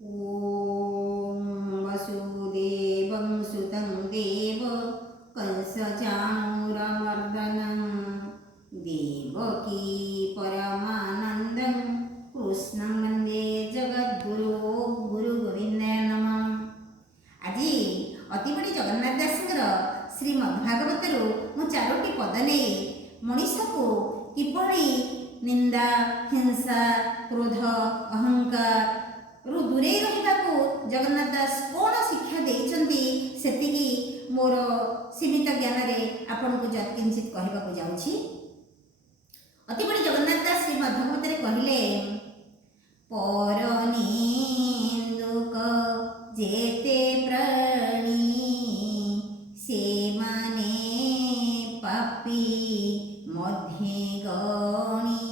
ॐ वसुदेवं सुतं देव कंसचाणूरमर्दनं देवकी परमानन्दं कृष्णं वन्दे जगद्गुरो गुरुगोविन्दाय नमः। আজি অতি বড়ি জগন্নাথ দাসଙ୍କର ଶ୍ରୀମଦ୍ଭାଗବତରୁ ମୁଁ ଚାରୋଟି ପଦ ନେଇ ମଣିଷକୁ କିପରି ନିନ୍ଦା ହିଂସା କ୍ରୋଧ ଅହଙ୍କାରରୁ ଦୂରେଇ ରହିବାକୁ ଜଗନ୍ନାଥ ଦାସ କ'ଣ ଶିକ୍ଷା ଦେଇଛନ୍ତି ସେତିକି ମୋର ସୀମିତ ଜ୍ଞାନରେ ଆପଣଙ୍କୁ ଯତ୍କିଞ୍ଚିତ୍ କହିବାକୁ ଯାଉଛି। ଅତି ବଡ଼ି ଜଗନ୍ନାଥ ଦାସ ଶ୍ରୀମଦ୍ଭାଗବତରେ କହିଲେ, ପରନିନ୍ଦୁକ ଯେତେ ପ୍ରାଣୀ ସେମାନେ ପାପୀ ମଧ୍ୟେ ଗଣି,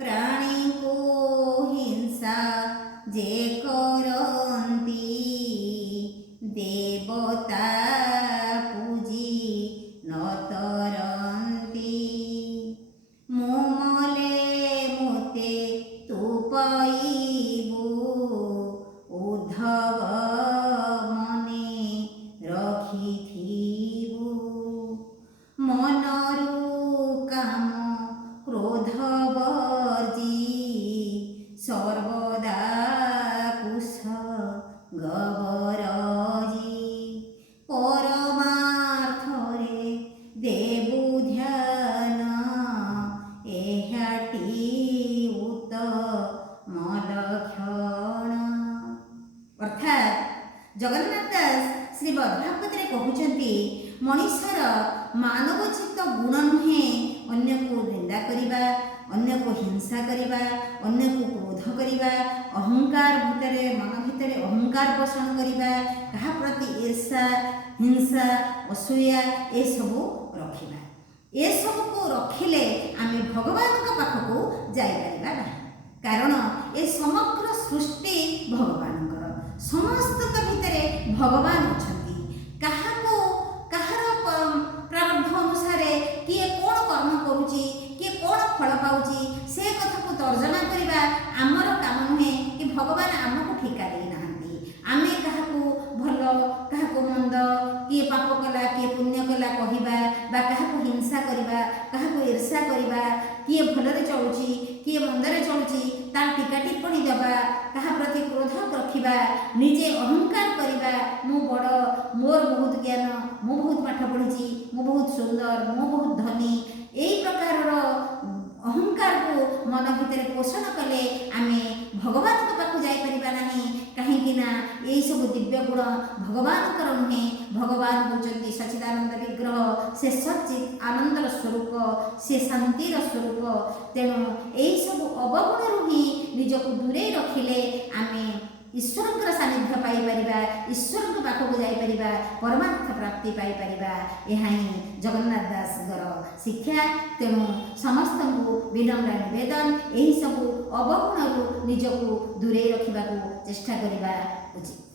ପ୍ରାଣୀଙ୍କୁ ହିଂସା ଯେ କରନ୍ତି ଦେବତା ପୂଜି ନ ତରନ୍ତି, ମୁଁ ମଲେ ମୋତେ ତୁ ପାଇବୁ ଉଦ୍ଧବ ମନେ ରଖିଥିବୁ, ମନରୁ କାମ କ୍ରୋଧ ବର୍ଜି ସର୍ବଦା କୁଶ ଗବରଜି, ପରମାର୍ଥରେ ଦେବୁ ଧ୍ୟାନ ଏହାଟି ଉତ୍ତମ ଲକ୍ଷଣ। ଅର୍ଥାତ୍ ଜଗନ୍ନାଥ ଦାସ ଶ୍ରୀମଦ୍ଭାଗବତରେ କହୁଛନ୍ତି, ମଣିଷର ମାନବୋଚିତ ଗୁଣ ନୁହେଁ ଅନ୍ୟକୁ ନିନ୍ଦା କରିବା, ଅନ୍ୟକୁ ହିଂସା କରିବା, ଅନ୍ୟକୁ କ୍ରୋଧ କରିବା, ଅହଙ୍କାର ଭିତରେ ମନ ଭିତରେ ଅହଙ୍କାର ପୋଷଣ କରିବା, କାହା ପ୍ରତି ଈର୍ଷା ହିଂସା ଅସୂୟା ଏସବୁ ରଖିବା। ଏସବୁକୁ ରଖିଲେ ଆମେ ଭଗବାନଙ୍କ ପାଖକୁ ଯାଇପାରିବା ନାହିଁ। କାରଣ ଏ ସମଗ୍ର ସୃଷ୍ଟି ଭଗବାନଙ୍କର, ସମସ୍ତଙ୍କ ଭିତରେ ଭଗବାନ ଅଛନ୍ତି। କାହାକୁ କାହାର ପ୍ରାରବ୍ଧ ଅନୁସାରେ କିଏ କ'ଣ କର୍ମ କରୁଛି, କିଏ କ'ଣ ଫଳ ପାଉଛି, ସେ କଥାକୁ ତର୍ଜମା କରିବା ଆମର କାମ ନୁହେଁ କି ଭଗବାନ ଆମକୁ ଠିକା ଦେଇନାହାନ୍ତି। ଆମେ କାହାକୁ ଭଲ କାହାକୁ ମନ୍ଦ, କିଏ ପାପ କଲା କିଏ ପୁଣ୍ୟ କଲା କହିବା, ବା କାହାକୁ ହିଂସା କରିବା, କାହାକୁ ଈର୍ଷା କରିବା, କିଏ ଭଲରେ ଚଳୁଛି କିଏ ମନ୍ଦରେ ଚଳୁଛି ତାର ଟୀକା ଟିପ୍ପଣୀ ଦେବା, କାହା ପ୍ରତି କ୍ରୋଧ ରଖିବା, ନିଜେ ଅହଙ୍କାର କରିବା, ମୁଁ ବଡ଼, ମୋର ବହୁତ ଜ୍ଞାନ, ମୁଁ ବହୁତ ପାଠ ପଢ଼ିଛି, ମୁଁ ବହୁତ ସୁନ୍ଦର, ମୁଁ ବହୁତ ଧନୀ, ଏହି ପ୍ରକାରର ଅହଙ୍କାରକୁ ମନ ଭିତରେ ପୋଷଣ କଲେ ଆମେ ଭଗବାନଙ୍କ ପାଖକୁ ଯାଇପାରିବା ନାହିଁ। କାହିଁକି ନା ଏହିସବୁ ଦିବ୍ୟ ଗୁଣ ଭଗବାନଙ୍କର ନୁହେଁ। ଭଗବାନ ହେଉଛନ୍ତି ସଚ୍ଚିଦାନନ୍ଦ ବିଗ୍ରହ, ସେ ସଚ୍ଚିତ୍ ଆନନ୍ଦର ସ୍ୱରୂପ, ସେ ଶାନ୍ତିର ସ୍ୱରୂପ। ତେଣୁ ଏହିସବୁ ଅବଗୁଣରୁ ହିଁ ନିଜକୁ ଦୂରେଇ ରଖିଲେ ଆମେ ଈଶ୍ୱରଙ୍କର ସାନ୍ନିଧ୍ୟ ପାଇପାରିବା, ଈଶ୍ୱରଙ୍କ ପାଖକୁ ଯାଇପାରିବା, ପରମାର୍ଥ ପ୍ରାପ୍ତି ପାଇପାରିବା। ଏହା ହିଁ ଜଗନ୍ନାଥ ଦାସଙ୍କର ଶିକ୍ଷା। ତେଣୁ ସମସ୍ତଙ୍କୁ ବିନମ୍ର ନିବେଦନ, ଏହିସବୁ ଅବଗୁଣରୁ ନିଜକୁ ଦୂରେଇ ରଖିବାକୁ ଚେଷ୍ଟା କରିବା ଉଚିତ।